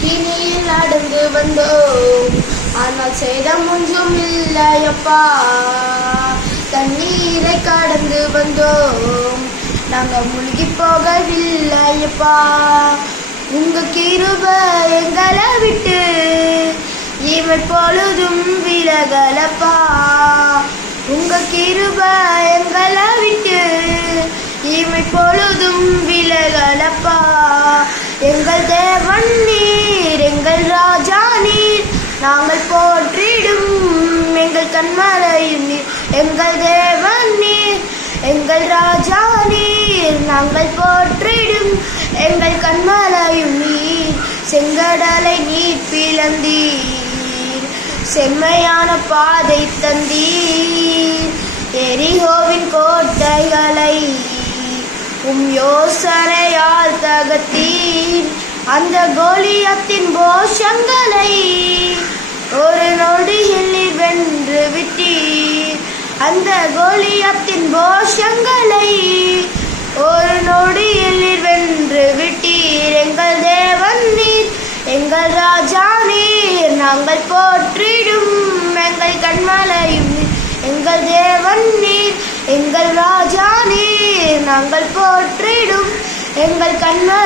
அக்கினியில் நடந்து வந்தோம், ஆனால் சேதம் ஒன்றும் இல்லையப்பா. தண்ணீரை கடந்து வந்தோம், நாங்கள் முழுகி போகவில்லையப்பா. உங்க கிருபை எங்களை விட்டு இமை பொழுதும் விலகலப்பா. உங்க கிருபை எங்களை விட்டு இமை பொழுதும் விலகலப்பா. எங்கள் தேவன் நீர், எங்கள் ராஜா நீர், நாங்கள் போற்றிடும் எங்கள் கண்மலையும் நீர். எங்கள் தேவன் நீர், எங்கள் ராஜா நீர், நாங்கள் போற்றிடும் எங்கள் கண்மலையும் நீர். செங்கடலை நீர் பிளந்தீர், செம்மையான பாதை தந்தீர். எரிகோவின் கோட்டைகளை யோசனையால் தகர்த்தீர். அந்த கோலியாத்தின் கோஷங்களை ஒரு நொடியில் வென்று விட்டீர். அந்த கோலியாத்தின் கோஷங்களை ஒரு நொடியில் வென்று விட்டீர். எங்கள் தேவன் நீர், எங்கள் ராஜா நீர், நாங்கள் போற்றிடும் எங்கள் கண்மலையும் நீர். எங்கள் தேவன் நீர், எங்கள் ராஜா நீர், நாங்கள் போற்றிடும் எங்கள் கண்மலை.